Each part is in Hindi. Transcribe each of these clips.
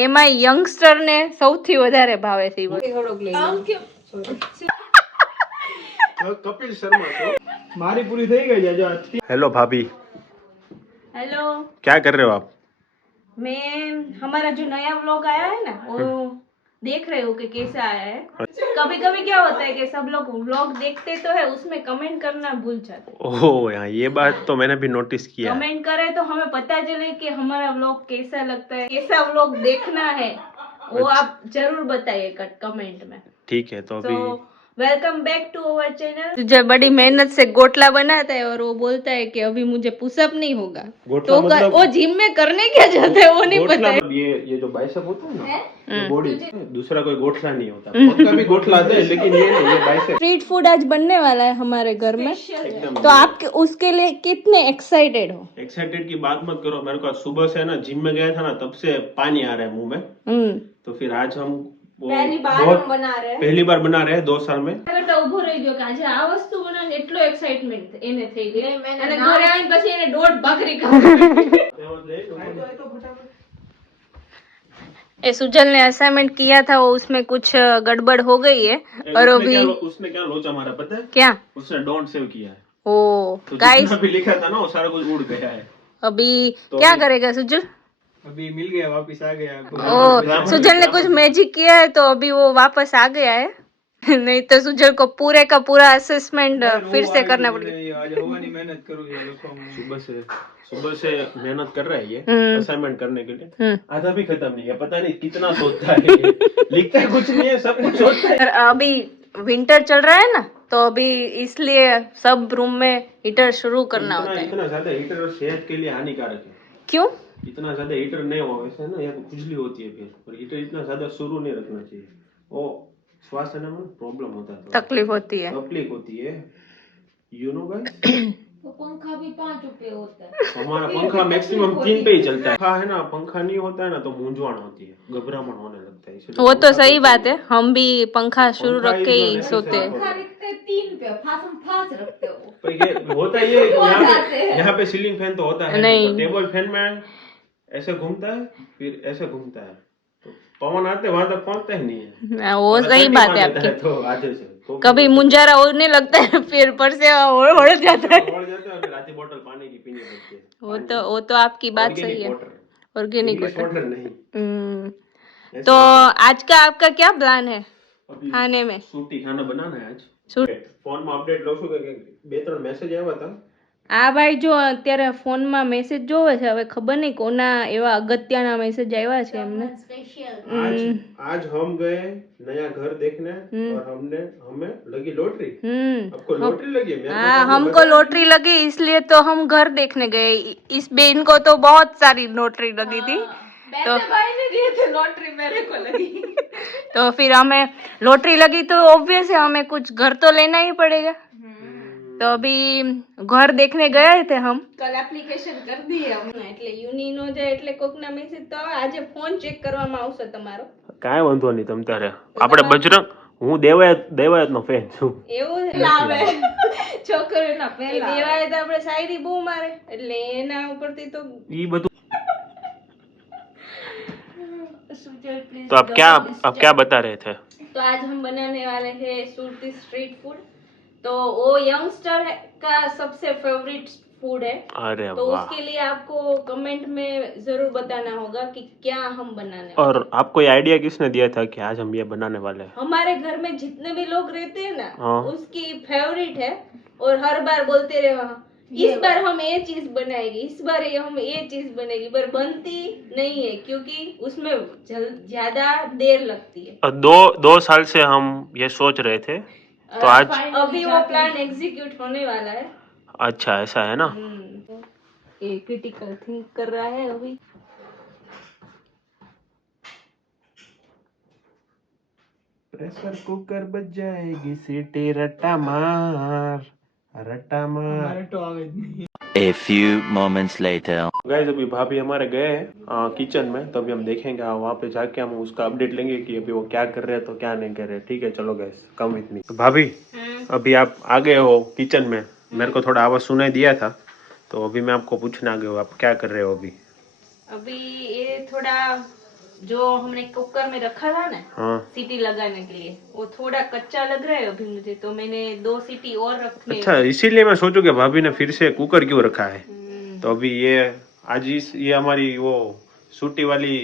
એમાં યંગસ્ટર ને સૌથી વધારે ભાવે છે कपिल शर्मा तो मारी पूरी થઈ ગઈ है जो हेलो भाभी हेलो क्या कर रहे हो आप मैं हमारा जो नया व्लॉग आया है ना वो देख रहे हो कि कैसा आया है कभी कभी क्या होता है कि सब लोग व्लॉग देखते तो है उसमें कमेंट करना भूल जाते ओह यार ये बात तो मैंने भी नोटिस किया कमेंट करे तो हमें पता चले कि हमारा व्लॉग कैसा लगता है कैसा व्लॉग देखना है वो आप जरूर बताइए कमेंट में ठीक है तो अभी welcome back to our channel जो बड़ी मेहनत से गोटला बनाता है और वो बोलता है कि अभी मुझे पुशअप नहीं होगा तो मतलब वो जिम में करने क्या जाता है वो नहीं पता है ये जो बाइसेप होता है ना ये बॉडी दूसरा कोई गोठला नहीं होता खुद का भी गोठला आता है लेकिन ये नहीं ये बाइसेप स्ट्रीट फूड आज बनने वाला है हमारे घर में तो आप उसके लिए कितने एक्साइटेड हो एक्साइटेड की बात मत करो मेरे को सुबह से ना जिम में गया था ना तब से पानी आ रहा है मुंह में तो फिर आज हम पहली बार बना रहे हैं 2 साल में તો ઊભો રહી ગયો કે આજે આ વસ્તુ બનાવવાની એટલો એક્સાઇટમેન્ટ એને થઈ ગઈ અને ઘરે આવીને પછી એને દોઢ ભાખરી खाई सुजल ने असाइनमेंट किया था वो उसमें कुछ गड़बड़ हो गई है और अभी उसने क्या लोचा मारा पता है क्या उसने डोंट सेव किया है ओ तो गाइस भी लिखा था ना वो सारा कुछ उड़ गया है अभी तो क्या करेगा सुजल अभी मिल गया वापस आ गया ओ सुजल ने कुछ मैजिक किया है तो अभी वो वापस आ गया है नहीं तो सुजल को पूरे का पूरा असेसमेंट फिर से करना पड़ेगा आज होगा नहीं मेहनत करूंगा सुबह से मेहनत कर रहा है ये असाइनमेंट करने के लिए आधा भी खत्म नहीं है पता नहीं कितना सोचता है ये लिखता है कुछ नहीं है सब कुछ सोचता है अभी विंटर चल रहा है ना तो अभी इसलिए सब रूम में हीटर शुरू करना होता है इतना ज्यादा हीटर सेहत के लिए हानिकारक है क्यों इतना ज्यादा हीटर नहीं हो वैसे ना यहाँ खुजली होती है फिर और हीटर इतना ज्यादा शुरू नहीं रखना चाहिए वो स्वास्थ्य में प्रॉब्लम होता है तकलीफ होती है यू नो गाइस तो पंखा भी 5 रुपए होता है हमारा पंखा मैक्सिमम 3 पे ही चलता है पंखा है ना पंखा नहीं होता है ना तो मूंझवण होती है घबराहट होने लगता है इसलिए वो तो सही बात है हम भी पंखा शुरू रख के ही सोते हैं पंखा रखते 3 पे फास रखते हो पर ये होता है यहाँ पे सीलिंग फैन तो होता है तो टेबल फैन में ऐसे घूमता है फिर ऐसे घूमता है तो पवन आते वहां तक पहुंचता ही नहीं है वो सही बात है आपकी तो आधे से कभी मुंजारा होने लगता है फिर पर से ओढ़ जाता है और राती बोतल पानी की पीनी पड़ती है वो तो आपकी बात सही है ऑर्गेनिक वाटर नहीं तो आज का आपका क्या प्लान है खाने में सूटी खाना बनाना है आज फोन में अपडेट लो છું કે 2-3 મેસેજ આવ્યા હતા આ ભાઈ જો અત્યારે ફોનમાં મેસેજ જોવે છે હવે ખબર નહીં કોના એવા અગત્યના મેસેજ આવ્યા છે એમને आज हम गए नया घर देखने और हमें लगी लॉटरी आपको लॉटरी लगी हाँ हमको लॉटरी लगी इसलिए तो हम घर देखने गए इस बहन को तो बहुत सारी लॉटरी लगी थी तो भाई ने दिए थे लॉटरी मेरे को लगी तो फिर हमें लॉटरी लगी तो ऑब्वियस है हमें कुछ घर तो लेना ही पड़ेगा तो अभी घर देखने गए थे हम कल एप्लिकेशन कर दी है हमने એટલે યુની નો જાય એટલે કોકના મેસેજ તો આજે ફોન ચેક કરવામાં આવશે તમારો કાઈ વાંધો નહીં તમ તારે આપણે બજરંગ હું દેવાયત નો ફેન છું એવું લાવે છોકરીના પહેલા દેવાયત આપણે શાયરી બહુ મારે એટલે એના ઉપરથી તો ઈ બધું तो आप क्या बता रहे थे तो आज हम बनाने वाले हैं सूरती स्ट्रीट फूड तो वो यंगस्टर का सबसे फेवरेट फूड है अरे तो उसके लिए आपको कमेंट में जरूर बताना होगा कि क्या हम बनाने और आपको ये आइडिया किसने दिया था कि आज हम ये बनाने वाले हैं हमारे घर में जितने भी लोग रहते हैं ना उसकी फेवरेट है और हर बार बोलते रहे इस बार हम ये चीज बनाएगी इस बार हम ये चीज बनेगी पर बनती नहीं है क्योंकि उसमें ज्यादा देर लगती है और 2 साल से हम ये सोच रहे थे तो आज अभी वो प्लान एग्जीक्यूट होने वाला है अच्छा ऐसा है ना ये क्रिटिकल थिंक कर रहा है अभी प्रेशर कुकर बज जाएगी सीटी रट्टा मार A few moments later. Guys अभी भाभी हमारे गए हैं किचन में तो अभी हम देखेंगे वहाँ पे जाके हम उसका अपडेट लेंगे कि अभी वो क्या कर रहे हैं तो क्या नहीं कर रहे हैं ठीक है चलो गाइस कम इतनी तो भाभी अभी आप आ गए हो किचन में मेरे को थोड़ा आवाज सुनाई दिया था तो अभी मैं आपको पूछने आ गया हूँ, आप क्या कर रहे हो अभी? अभी ये थोड़ा जो हमने कुकर में रखा था ना हाँ। सीटी लगाने के लिए, वो थोड़ा कच्चा लग रहा है अभी मुझे, तो मैंने 2 सीटी और रखने। अच्छा, इसीलिए मैं सोचूं कि भाभी ने फिर से कुकर क्यों रखा है। तो अभी ये आज ये हमारी वो सूटी वाली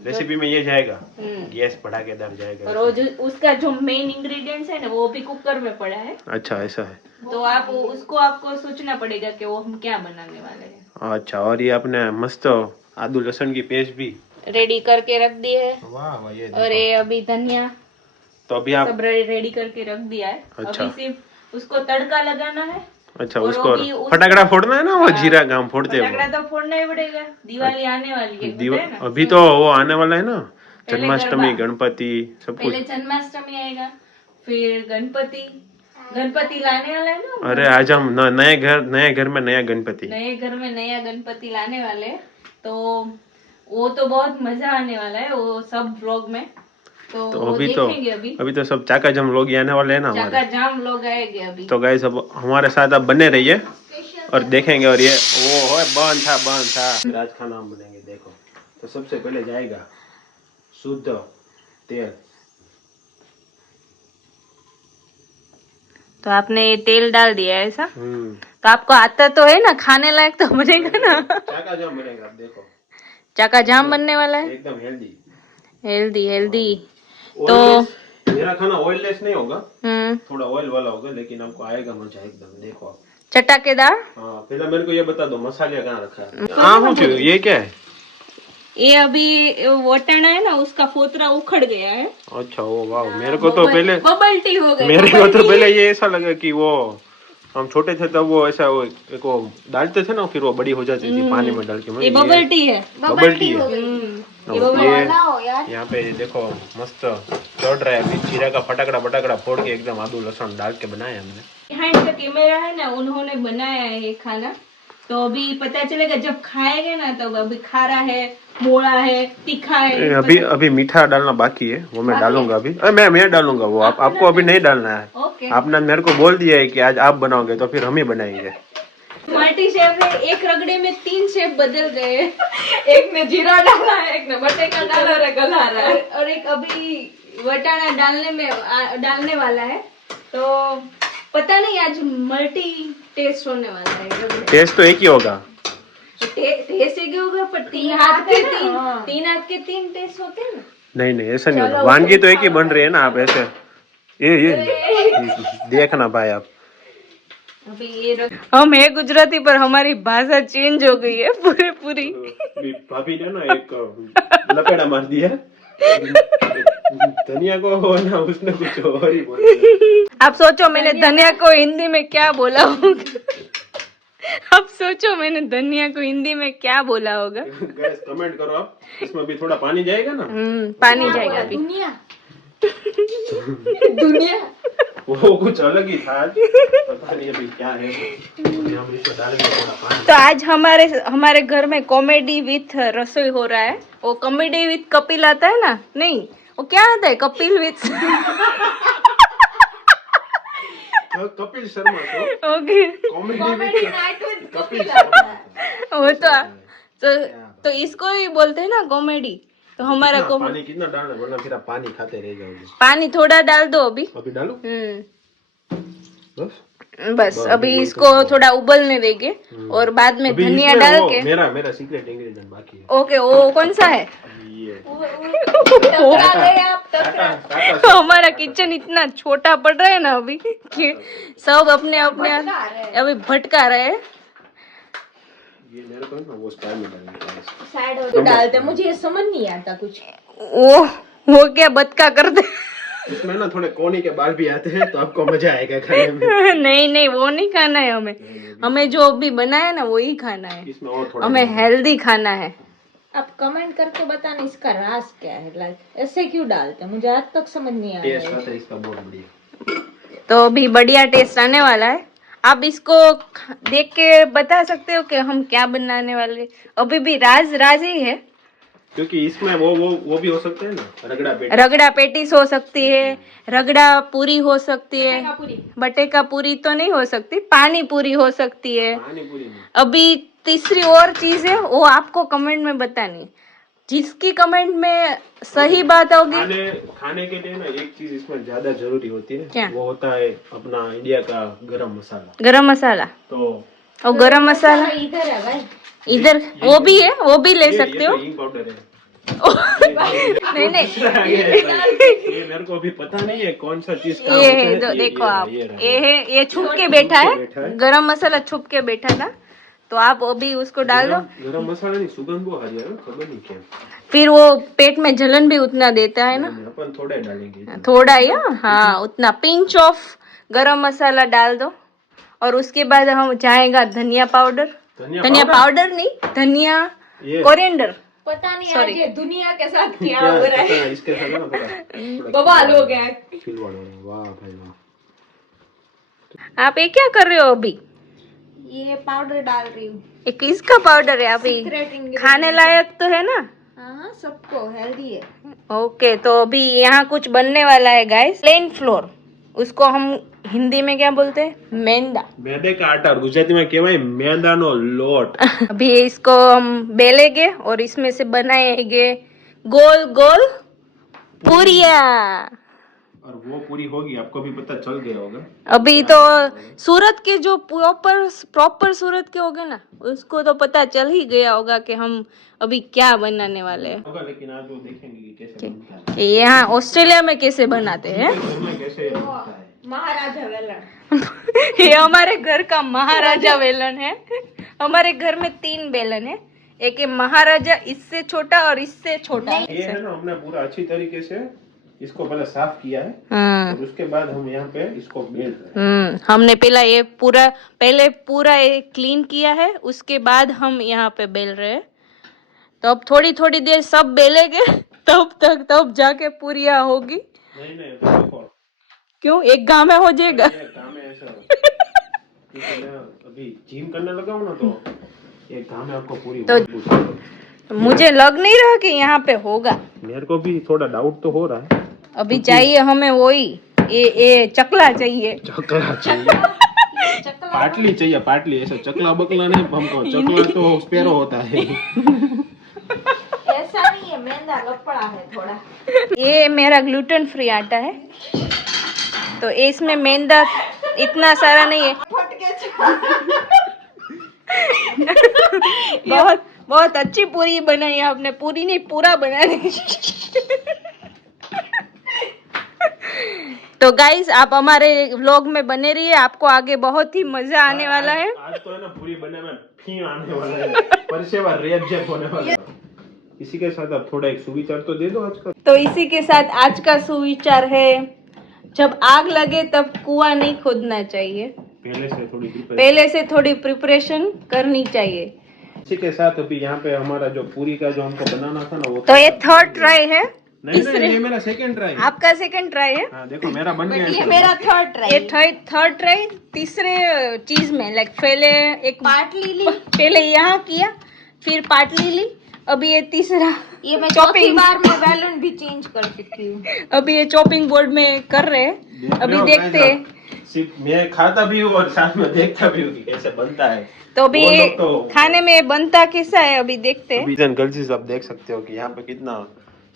रेसिपी में ये जाएगा, गैस बढ़ा के दर जाएगा। और वो जो उसका जो मेन इंग्रेडिएंट्स है ना वो भी कुकर में पड़ा है। अच्छा, ऐसा है। तो आप उसको आपको सोचना पड़ेगा कि वो हम क्या बनाने वाले हैं। अच्छा, और ये अपने मस्त आदू लहसुन की पेस्ट भी रेडी करके रख दी है। वाह वाह, ये और ये अभी धनिया तो अभी आप सब रेडी करके रख दिया है। अच्छा। अभी सिर्फ उसको तड़का लगाना है। अच्छा, और उसको अभी फटाकड़ा फोड़ना है ना, वो जीरा गाम फोड़ते हैं फटाकड़ा तो फोड़ना ही पड़ेगा, दिवाली आने वाली है, पता है ना? अभी तो वो आने वाला है ना, पहले जन्माष्टमी, गरबा। गणपति, सब कुछ। पहले जन्माष्टमी आएगा, फिर गणपति लाने वाला है ना। अरे आज हम नए घर में नया गणपति, नए घर में नया गणपति लाने वाले हैं, तो वो तो बहुत मजा आने वाला है वो सब व्लॉग में। तो वो देखेंगे अभी तो सब चाका जम लोग आने वाले हैं ना हमारे। चाका जाम लोग आएंगे अभी। तो गाइस अब हमारे साथ आप बने रहिए और देखेंगे। और ये वो बंद था आज खाना हम बनेंगे। देखो, तो सबसे पहले जाएगा शुद्ध तेल। तो आपने ये तेल डाल दिया है ऐसा? तो आपको आता तो है ना, खाने लायक तो बनेगा ना। चाका जाम बनेगा, देखो चाका जाम बनने वाला है, एकदम हेल्दी हेल्दी। तो मेरा खाना ऑयललेस नहीं होगा, थोड़ा ऑयल वाला होगा, लेकिन आपको आएगा मजा एकदम। देखो आप, चटाकेदार। हाँ, पहले मेरे को ये बता दो मसाले कहाँ रखा है। ये क्या है? ये अभी वटाना है ना, उसका फोतरा उखड़ गया है। अच्छा, वो वाह, मेरे को तो पहले बबल टी हो गई। मेरे को तो पहले ये ऐसा लगा कि वो हम छोटे थे तब वो ऐसा वो एक वो डालते थे ना, फिर वो बड़ी हो जाती थी पानी में डाल के। ये बबल टी है। बबल टी है। यार यहाँ पे देखो मस्त चढ़ रहा है, अभी जीरा का फटाकड़ा फोड़ के एकदम आदू लहसुन डाल के बनाया हमने। बिहाइंड द कैमरा है ना, उन्होंने बनाया है ये खाना, तो अभी पता चलेगा जब खाएंगे ना, तो अभी खारा है, मोड़ा है, तीखा है। अभी मीठा डालना बाकी है, वो मैं डालूंगा अभी। मैं डालूंगा वो, आपको अभी नहीं डालना है। ओके। आपने मेरे को बोल दिया है कि आज आप बनाओगे, तो फिर हम ही बनाएंगे। मल्टी शेफ है, एक रगड़े में 3 शेफ बदल गए। एक ने जीरा डाला है, एक ने बटेका डाला है, गला रहा है, और एक अभी वटाना डालने वाला है। तो पता नहीं आज मल्टी टेस्ट होने वाला है। टेस्ट तो एक ही होगा, टेस्ट एक ही होगा, पर 3 हाथ के 3 टेस्ट होते हैं ना। नहीं ऐसा नहीं होगा। वानगी तो एक ही बन रही है ना, आप ऐसे ये देखना भाई आप। अभी ये हम है गुजराती, पर हमारी भाषा चेंज हो गई है पूरी। भाभी ने ना एक लपेड़ा मार दिया धनिया को ना, उसने कुछ और ही बोल दिया। आप सोचो मैंने धनिया को हिंदी में क्या बोला होगा। आप सोचो मैंने धनिया को हिंदी में क्या बोला होगा। गाइस कमेंट करो आप, इसमें भी थोड़ा पानी जाएगा ना। पानी जाएगा अभी। दुनिया वो कुछ अलग ही था, पता नहीं अभी क्या है। हम इसमें डालेंगे थोड़ा पानी। तो आज हमारे घर में कॉमेडी विथ रसोई हो रहा है। वो कॉमेडी विथ कपिल आता है ना, नहीं वो क्या आता है, Kapil with Kapil Sharma show. Okay, comedy night with Kapil Sharma. वो तो इसको ही बोलते हैं ना कॉमेडी। तो हमारा पानी कितना डालना, वरना फिर आप पानी खाते रह जाओगे। पानी थोड़ा डाल दो अभी डालो बस अभी इसको थोड़ा उबलने देंगे, और बाद में धनिया डाल के। मेरा सीक्रेट इंग्रेडिएंट बाकी है। ओके, वो कौन सा है? ये हमारा किचन इतना छोटा पड़ रहा है ना अभी कि सब अपने अभी भटका रहे हैं। ये मेरे को ना वो स्टाइल में डालना साइड और डालते, मुझे ये समझ नहीं आता कुछ। वो क्या बतका करते। इसमें ना थोड़े कोनी के बाल भी आते हैं, तो आपको मजा आएगा खाने में। नहीं वो नहीं खाना है हमें जो भी बनाया ना वो ही खाना है। इसमें और थोड़ा हमें हेल्दी खाना है। आप कमेंट करके बताना इसका राज क्या है, लाइक ऐसे क्यों डालते हैं, मुझे आज तक समझ नहीं आया। टेस्ट आता है इसका बहुत बढ़िया। तो अभी बढ़िया टेस्ट आने वाला है। आप इसको देख के बता सकते हो कि हम क्या बनाने वाले। अभी भी राज ही है, क्योंकि इसमें वो भी हो सकते हैं ना, रगड़ा पेटी। रगड़ा पेटीस हो सकती है, रगड़ा पूरी हो सकती है, बटेका पूरी तो नहीं हो सकती, पानी पूरी हो सकती है। पानी पूरी नहीं। अभी तीसरी और चीज है, वो आपको कमेंट में बतानी, जिसकी कमेंट में सही बात होगी। खाने के लिए ना एक चीज इसमें ज्यादा जरूरी होती है, क्या? वो होता है अपना इंडिया का गरम मसाला। गरम मसाला, तो और गरम मसाला इधर है भाई, इधर वो भी है, वो भी ले सकते हो। ये पाउडर है। नहीं नहीं, ये मेरे को अभी पता नहीं है कौन सा चीज ये है, देखो आप, ये है, ये छुप के बैठा है, गरम मसाला छुप के बैठा था, तो आप अभी उसको डाल दो। गरम मसाला नहीं, सुगंध वो आ रही है, खबर नहीं क्या। फिर वो पेट में जलन भी उतना देता है ना, अपन थोड़ा डालेंगे, थोड़ा या हाँ उतना, पिंच ऑफ गरम मसाला डाल दो। और उसके बाद हम जाएगा धनिया पाउडर, धनिया पाउडर नहीं, धनिया कोरिएंडर, पता नहीं Sorry. आज ये दुनिया के साथ क्या हो रहा है, इसके साथ ना थोड़ा बवाल हो गया। वाह भाई वाह। आप ये क्या कर रहे हो अभी? ये पाउडर डाल रही हूँ, ये किसका पाउडर है अभी? Secret ingredient खाने लायक तो है ना? हाँ सबको हेल्दी है। ओके, तो अभी यहाँ कुछ बनने वाला है गाइस। प्लेन फ्लोर, उसको हम हिंदी में क्या बोलते हैं? मैदा। मैदे का आटा, और गुजराती में कहवाय मैदानो लोट। अभी इसको हम बेलेंगे और इसमें से बनाएंगे गोल गोल पूरिया। और वो पूरी होगी, आपको भी पता चल गया होगा। अभी तो सूरत के जो प्रॉपर सूरत के होंगे ना, उसको तो पता चल ही गया होगा कि हम अभी क्या बनाने वाले हैं। होगा, लेकिन आज वो देखेंगे कि कैसे बनता है, कि यहाँ ऑस्ट्रेलिया में कैसे बनाते हैं। घर में कैसे बनता है। महाराजा वेलन ये हमारे घर का महाराजा वेलन है। हमारे घर में 3 बेलन है, एक है महाराजा, इससे छोटा और इससे छोटा। ये है ना, हमने पूरा अच्छी तरीके से इसको पहले साफ किया है, और उसके बाद हम यहाँ पे इसको बेल रहे हैं। हमने पहले पूरा ये क्लीन किया है, उसके बाद हम यहाँ पे बेल रहे हैं। तो अब थोड़ी थोड़ी देर सब बेलेंगे, तब जाके पूरिया होगी। नहीं तो देखो, क्यों एक गांव में हो जाएगा? ये काम है ऐसा, क्योंकि मैं अभी जिम करने लगा हूँ ना, तो एक काम है आपको पूरी तो मुझे लग नहीं रहा कि यहाँ पे होगा। मेरे को भी थोड़ा डाउट तो हो रहा है। अभी चाहिए हमें वही, ये चकला चाहिए। चकला चाहिए, पाटली चाहिए, पाटली। ऐसा चकला बकला नहीं हमको, चकला तो स्पेरो होता है। ऐसा नहीं है, मैदा लपड़ा है थोड़ा। ये मेरा ग्लूटेन फ्री आटा है, तो इसमें मैदा इतना सारा नहीं है। बहुत अच्छी पूरी बनाई है आपने, पूरी नहीं पूरा बना दी। तो गाइस, आप हमारे व्लॉग में बने रहिए, आपको आगे बहुत ही मजा आने वाला है। आज तो है ना, पूरी बनने में फीम आने वाला है, परसेवा रेप जेप होने वाला है। इसी के साथ आप थोड़ा एक सुविचार तो दे दो आज का। तो इसी के साथ आज का सुविचार है, जब आग लगे तब कुआं नहीं खोदना चाहिए, पहले से थोड़ी प्रिपरेशन करनी चाहिए। इसी के साथ अभी यहाँ पे हमारा जो पूरी का जो हमको बनाना था ना, वो तो ये 3rd ट्राई है। नहीं, ये मेरा 2nd ट्राई है। आपका 2nd ट्राई है। हाँ, देखो मेरा बन गया। ये मेरा 3rd ट्राई। ये 3rd ट्राई तीसरे चीज में, लाइक पहले एक पाटली ली, पहले यहाँ किया, फिर पाटली ली, अभी ये तीसरा। ये मैं चौथी बार में बैलन भी चेंज कर सकती हूँ। अभी ये चॉपिंग बोर्ड में कर रहे हैं, अभी देखते हैं। सिर्फ मैं खाता भी हूँ और साथ में देखता भी हूँ कि कैसे बनता है। तो अभी ये खाने में बनता कैसा है, अभी देखते हैं। गर्ल्स, आप देख सकते हो कि यहाँ पे कितना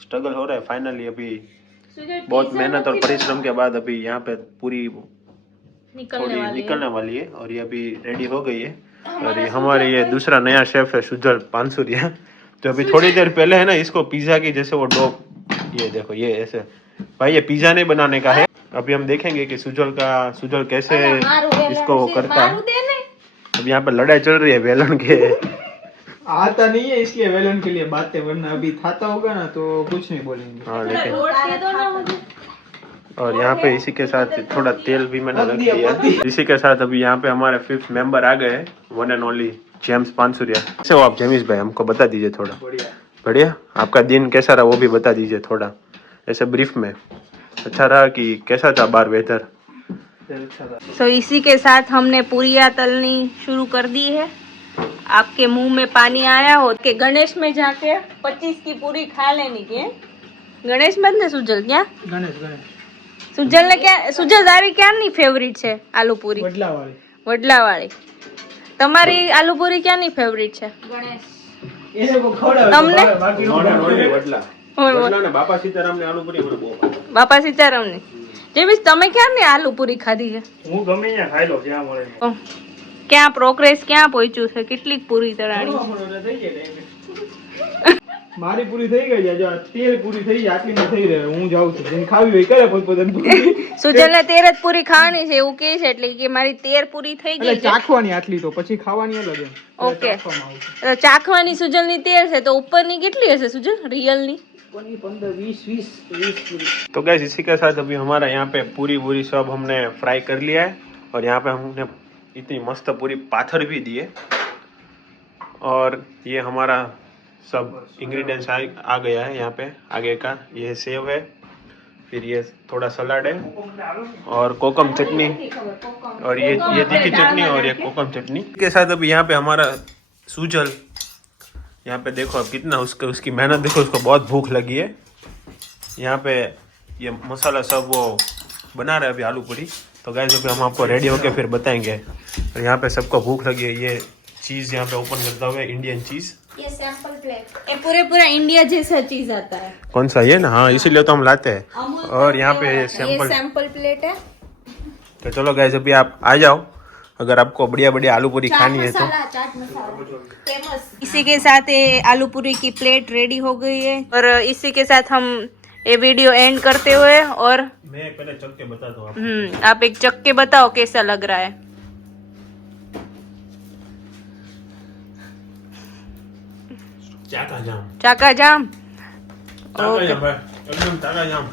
स्ट्रगल हो रहा है। फाइनली अभी बहुत मेहनत और परिश्रम के बाद अभी यहाँ पे पूरी निकलने वाली है, और ये अभी रेडी हो गई है। और ये हमारे ये दूसरा नया शेफ है, सुजल पानसुरिया। तो अभी थोड़ी देर पहले है ना, इसको पिज्जा की जैसे वो डो, ये देखो, ये ऐसे भाई, ये पिज्जा नहीं बनाने का है। अभी हम देखेंगे कि सुजल कैसे इसको करता है। अब यहाँ पे लड़ाई चल रही है वेलन के। आता नहीं है इसलिए वेलन के लिए बातें, वरना अभी खाता होगा ना तो कुछ नहीं बोलेंगे। हाँ, लेकिन और यहाँ पे इसी के साथ थोड़ा तेल भी मैंने रख दिया। इसी के साथ अभी यहाँ पे हमारे 5th मेंबर आ गए, वन एंड ओनली जेम्स पानसुरिया। कैसे हो आप जेम्स भाई, हमको बता दीजिए थोड़ा। बढ़िया। आपका दिन कैसा रहा वो भी बता दीजिए थोड़ा, ऐसे ब्रीफ में। अच्छा रहा कि कैसा था बाहर वेदर? तो इसी के साथ हमने पूरियां तलनी शुरू कर दी है। आपके मुंह में पानी आया हो कि गणेश में जाके 25 की पूरी खा लेनी के गणेश में ने सुजल क्या ગણેશ सुजल ने क्या सुजल तारी क्या नहीं फेवरेट है आलू पूरी વડલા વાળી વડલા વાળી તમારી આલુ પૂરી ક્યાંની ફેવરિટ છે ગણેશ એ લોકો ખવડાવે તમને? તો બાકી નો ઓનલી વડલા વડલા ને બાપા સીતારામ ને આલુ પૂરી મને બહુ ભાવે. બાપા સીતારામની જેવી તમે ક્યારની આલુ પૂરી ખાધી છે હું ગમે ત્યાં ખાઈ લો જ્યાં મળે ઓહ, ક્યાં પ્રોગ્રેસ ક્યાં પહોંચ્યું છે કેટલી પૂરી તરાણી મારી પૂરી થઈ ગઈ છે જો આ તેલ પૂરી થઈ જાય આટલી માં થઈ રહે હું જાઉં છું જેને ખાવી હોય કરે પોતપોતાની પૂરી સુજલને 13 જ પૂરી ખાવાની છે એવું કહે છે એટલે કે મારી 13 પૂરી થઈ એટલે ગઈ છે ચાખવાની આટલી તો પછી ખાવાની અલગ એમ ઓકે ચાખવામાં આવશે. તો ચાખવાની સુજલની 13 છે તો ઉપરની કેટલી હશે સુજલ રિયલની 15 20 पूरी तो गैस इसी के साथ अभी हमारा यहाँ पे पूरी वूरी सब हमने फ्राई कर लिया है और यहाँ पे हमने इतनी मस्त पूरी पाथर भी दी है और ये हमारा सब इंग्रेडिएंट्स आ गया है यहाँ पे आगे का ये सेव है फिर ये थोड़ा सलाड है और कोकम चटनी और ये तीखी चटनी और ये कोकम चटनी के साथ अभी यहाँ पे हमारा सूजल यहाँ पे देखो अब कितना उसकी मेहनत देखो उसको बहुत भूख लगी है यहाँ पे ये मसाला सब वो बना रहे हैं अभी आलू पूरी तो गाइस अभी हम आपको रेडी होके फिर बताएंगे और यहाँ पे सबको भूख लगी है ये चीज़ यहाँ पे ओपन करता हुआ इंडियन चीज़ ये सैंपल प्लेट ये पूरा इंडिया जैसा चीज आता है कौन सा ये ना हाँ इसीलिए तो हम लाते हैं और यहाँ पे ये सैंपल सैंपल प्लेट है तो चलो गाइस अभी आप आ जाओ अगर आपको बढ़िया बढ़िया आलू पूरी खानी है तो चाट मसाला फेमस इसी के साथ ये आलू पूरी की प्लेट रेडी हो गई है और इसी के साथ हम ये वीडियो एंड करते हुए और मैं पहले चख के बताता हूँ आप एक चख के बताओ कैसा लग रहा है चाका जाम चाका जाम ताका जाम है एकदम ताका जाम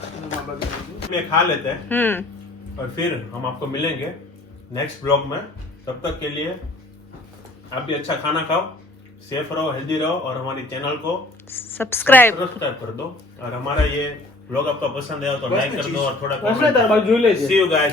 में खा लेते हैं और फिर हम आपको मिलेंगे नेक्स्ट ब्लॉग में तब तक के लिए आप भी अच्छा खाना खाओ सेफ रहो हेल्दी रहो और हमारी चैनल को सब्सक्राइब कर दो और हमारा ये ब्लॉग आपको पसंद आया तो लाइक कर दो और थोड़ा બસ ને તાર બાજુ જોઈ લેજે सी यू गाइस